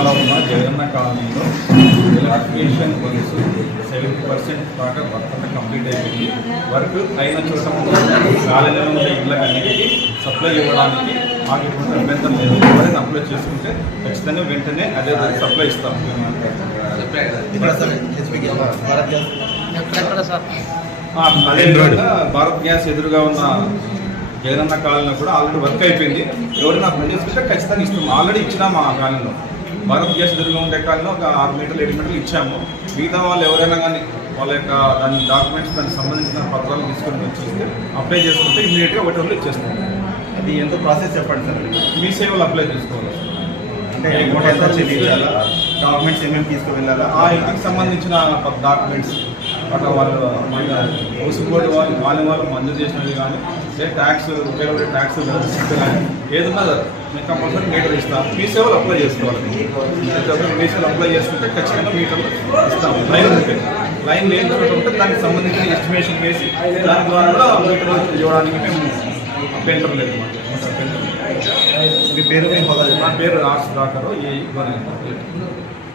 జిల్లాలో ఉన్న జగనన్న కాలనీలో ఎలక్ట్రిఫికేషన్ వర్క్స్ 70% దాకా వర్క్ అంతా కంప్లీట్ అయిపోయింది. వర్క్ అయిన చోట కాలనీలో ఉండే ఇళ్ళకన్నిటికీ సప్లై ఇవ్వడానికి మాకు ఎటువంటి అభ్యంతరం లేదు. ఎవరైనా అప్లై చేసుకుంటే ఖచ్చితంగా వెంటనే అదే సప్లై ఇస్తాం. అదేవిధంగా భారత్ గ్యాస్ ఎదురుగా ఉన్న జగనన్న కాలనీలో కూడా ఆల్రెడీ వర్క్ అయిపోయింది. ఎవరైనా అప్లై చేసుకుంటే ఖచ్చితంగా ఇస్తాం. ఆల్రెడీ ఇచ్చినాము ఆ కాలనీలో. భారత్ గ్యాస్ ఎదురుగా ఉండే కాలనీలో ఒక 6 మీటర్లు 7 మీటర్లు ఇచ్చాము. మిగతా వాళ్ళు ఎవరైనా కానీ వాళ్ళ యొక్క దాని డాక్యుమెంట్స్ దానికి సంబంధించిన పత్రాలు తీసుకొని వచ్చేస్తే అప్లై చేసుకుంటే ఇమీడియట్గా ఒకటి రోజులు ఇచ్చేస్తాం. అది ఎంత ప్రాసెస్ చెప్పండి సార్. మీ సేవలు అప్లై చేసుకోవాలి అంటే డాక్యుమెంట్స్ ఏమేమి తీసుకువెళ్ళాలా? ఆ ఇంటికి సంబంధించిన డాక్యుమెంట్స్ అట్లా వాళ్ళు హౌస్ బోర్డు వాళ్ళు మంజూరు చేసినవి కానీ ట్యాక్స్ ఉపయోగపడే ట్యాక్స్ కానీ ఏదన్నా మేము కంపల్సరీ మీటర్ ఇస్తాం. మీ సేవలు అప్లై చేసుకోవాలి. మీ సేవలు అప్లై చేసుకుంటే ఖచ్చితంగా మీటర్లు ఇస్తాం. లైన్ ఉంటుంది. లైన్ లేని చోట ఉంటే దానికి సంబంధించిన ఎస్టిమేషన్ వేసి దాని ద్వారా కూడా మీటర్ ఇవ్వడానికి మేము అభ్యంతరం లేదు. మీ పేరు నా పేరు ఆర్స్ డాక్టర్ ఏ